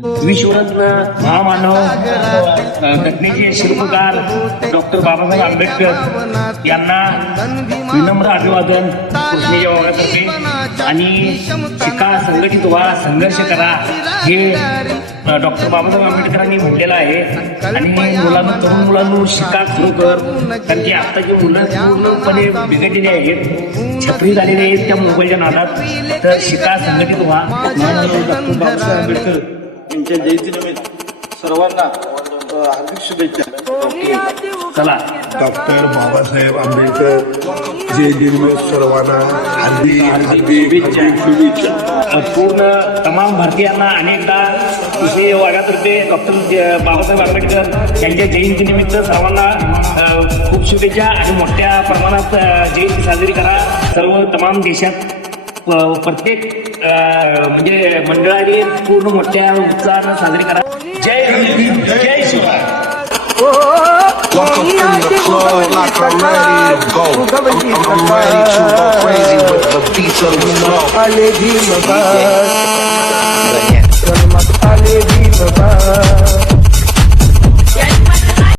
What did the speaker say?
विश्वरत्न महामानव घटनेचे शिल्पकार डॉक्टर बाबासाहेब आंबेडकर यांना विनम्र अभिवादन कृष्णेच्या वाघातर्फे आणि शिका, संघटित व्हा, संघर्ष करा हे डॉक्टर बाबासाहेब आंबेडकरांनी म्हटलेलं आहे. आणि मुलांना, तरुण मुलांना शिका खरोखर, कारण की आत्ताची मुलं पूर्णपणे बिघडलेली आहेत, छत्री झालेली आहेत त्या मोबाईलच्या नादात. तर शिका, संघटित व्हा. डॉक्टर बाबासाहेब आंबेडकर यांच्या जयंतीनिमित्त सर्वांना हार्दिक शुभेच्छा. चला, डॉक्टर बाबासाहेब आंबेडकर जयंतीनिमित्त सर्वांना हार्दिक शुभेच्छा. पूर्ण तमाम भारतीयांना अनेकदा कृष्णेय वाघातर्फे डॉक्टर बाबासाहेब आंबेडकर यांच्या जयंतीनिमित्त सर्वांना खूप शुभेच्छा आणि मोठ्या प्रमाणात जयंती साजरी करा. सर्व तमाम देशात प्रत्येक म्हणजे मंडळाने पूर्ण मोठ्या उत्साहानं साजरी करा. जय हिंद, जय Shivray. Walk up in the club like I'm ready to go. I'm ready to go crazy with the beats of the flow.